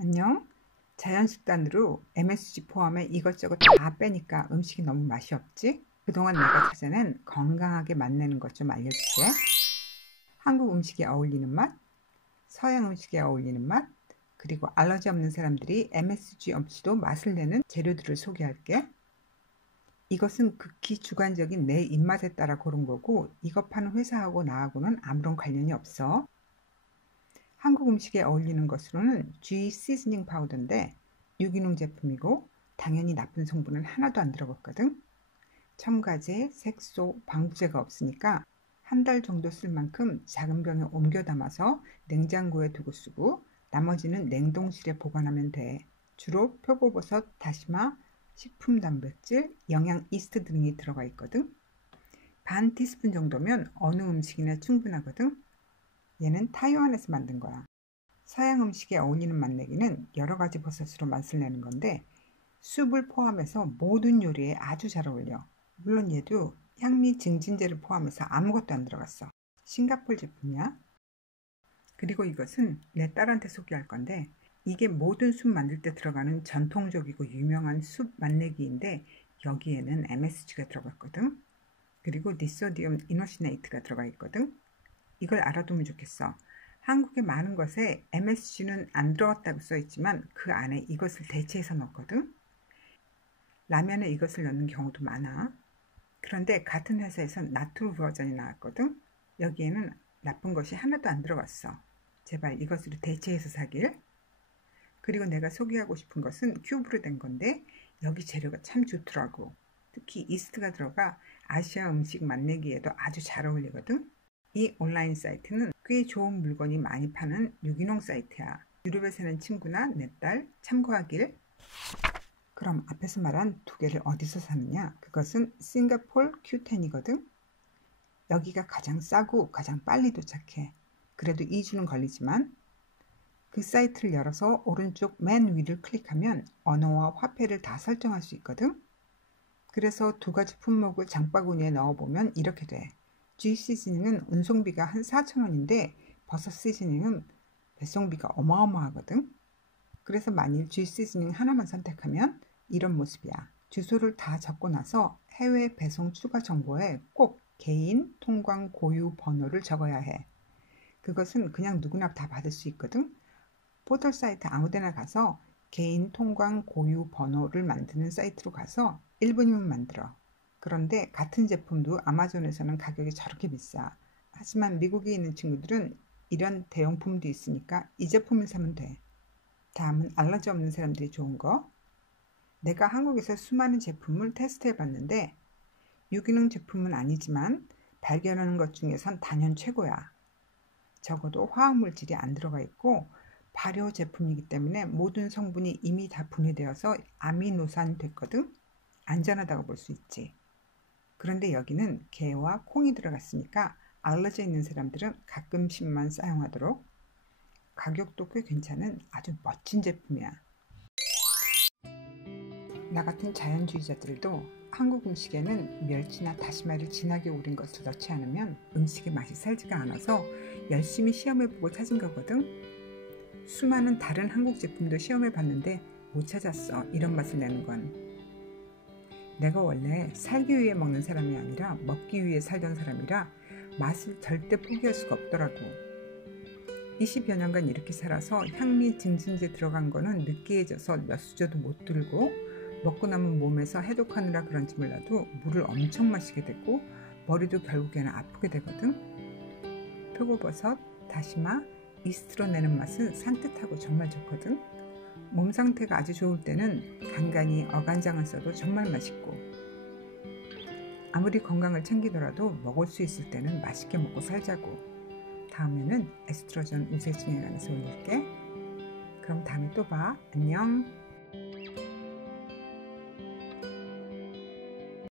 안녕. 자연식단으로 MSG 포함해 이것저것 다 빼니까 음식이 너무 맛이 없지? 그동안 내가 찾아낸 건강하게 맛내는 것 좀 알려줄게. 한국 음식에 어울리는 맛, 서양 음식에 어울리는 맛, 그리고 알러지 없는 사람들이 MSG 없이도 맛을 내는 재료들을 소개할게. 이것은 극히 주관적인 내 입맛에 따라 고른 거고, 이것 파는 회사하고 나하고는 아무런 관련이 없어. 한국 음식에 어울리는 것으로는 G 시즈닝 파우더인데 유기농 제품이고 당연히 나쁜 성분은 하나도 안 들어갔거든. 첨가제, 색소, 방부제가 없으니까 한 달 정도 쓸 만큼 작은 병에 옮겨 담아서 냉장고에 두고 쓰고 나머지는 냉동실에 보관하면 돼. 주로 표고버섯, 다시마, 식품 단백질, 영양 이스트 등이 들어가 있거든. 반 티스푼 정도면 어느 음식이나 충분하거든. 얘는 타이완에서 만든 거야. 서양 음식에 어울리는 맛내기는 여러 가지 버섯으로 맛을 내는 건데 숲을 포함해서 모든 요리에 아주 잘 어울려. 물론 얘도 향미 증진제를 포함해서 아무것도 안 들어갔어. 싱가포르 제품이야. 그리고 이것은 내 딸한테 소개할 건데 이게 모든 숲 만들 때 들어가는 전통적이고 유명한 숲 맛내기인데 여기에는 MSG가 들어갔거든. 그리고 디소디움 이노시네이트가 들어가 있거든. 이걸 알아두면 좋겠어. 한국의 많은 것에 MSG는 안 들어갔다고 써있지만 그 안에 이것을 대체해서 넣거든. 라면에 이것을 넣는 경우도 많아. 그런데 같은 회사에선 나트루 버전이 나왔거든. 여기에는 나쁜 것이 하나도 안 들어갔어. 제발 이것으로 대체해서 사길. 그리고 내가 소개하고 싶은 것은 큐브로 된 건데 여기 재료가 참 좋더라고. 특히 이스트가 들어가 아시아 음식 맛내기에도 아주 잘 어울리거든. 이 온라인 사이트는 꽤 좋은 물건이 많이 파는 유기농 사이트야. 유럽에 사는 친구나 내 딸 참고하길. 그럼 앞에서 말한 두 개를 어디서 사느냐? 그것은 싱가포르 Q10이거든. 여기가 가장 싸고 가장 빨리 도착해. 그래도 2주는 걸리지만 그 사이트를 열어서 오른쪽 맨 위를 클릭하면 언어와 화폐를 다 설정할 수 있거든. 그래서 두 가지 품목을 장바구니에 넣어보면 이렇게 돼. G 시즈닝은 운송비가 한 4,000원인데 버섯 시즈닝은 배송비가 어마어마하거든. 그래서 만일 G 시즈닝 하나만 선택하면 이런 모습이야. 주소를 다 적고 나서 해외 배송 추가 정보에 꼭 개인 통관 고유 번호를 적어야 해. 그것은 그냥 누구나 다 받을 수 있거든. 포털 사이트 아무데나 가서 개인 통관 고유 번호를 만드는 사이트로 가서 1분이면 만들어. 그런데 같은 제품도 아마존에서는 가격이 저렇게 비싸. 하지만 미국에 있는 친구들은 이런 대용품도 있으니까 이 제품을 사면 돼. 다음은 알러지 없는 사람들이 좋은 거. 내가 한국에서 수많은 제품을 테스트해 봤는데 유기농 제품은 아니지만 발견하는 것 중에선 단연 최고야. 적어도 화학물질이 안 들어가 있고 발효 제품이기 때문에 모든 성분이 이미 다 분해되어서 아미노산 됐거든. 안전하다고 볼 수 있지. 그런데 여기는 게와 콩이 들어갔으니까 알러지 있는 사람들은 가끔씩만 사용하도록. 가격도 꽤 괜찮은 아주 멋진 제품이야. 나 같은 자연주의자들도 한국 음식에는 멸치나 다시마를 진하게 우린 것을 넣지 않으면 음식의 맛이 살지가 않아서 열심히 시험해보고 찾은 거거든. 수많은 다른 한국 제품도 시험해봤는데 못 찾았어. 이런 맛을 내는 건. 내가 원래 살기 위해 먹는 사람이 아니라 먹기 위해 살던 사람이라 맛을 절대 포기할 수가 없더라고. 20여 년간 이렇게 살아서 향미 증진제 들어간 거는 느끼해져서 몇 수저도 못 들고 먹고 나면 몸에서 해독하느라 그런지 몰라도 물을 엄청 마시게 되고 머리도 결국에는 아프게 되거든. 표고버섯, 다시마, 이스트로 내는 맛은 산뜻하고 정말 좋거든. 몸 상태가 아주 좋을 때는 간간히 어간장을 써도 정말 맛있고 아무리 건강을 챙기더라도 먹을 수 있을 때는 맛있게 먹고 살자고. 다음에는 에스트로겐 우세증에 관해서 올릴게. 그럼 다음에 또 봐. 안녕.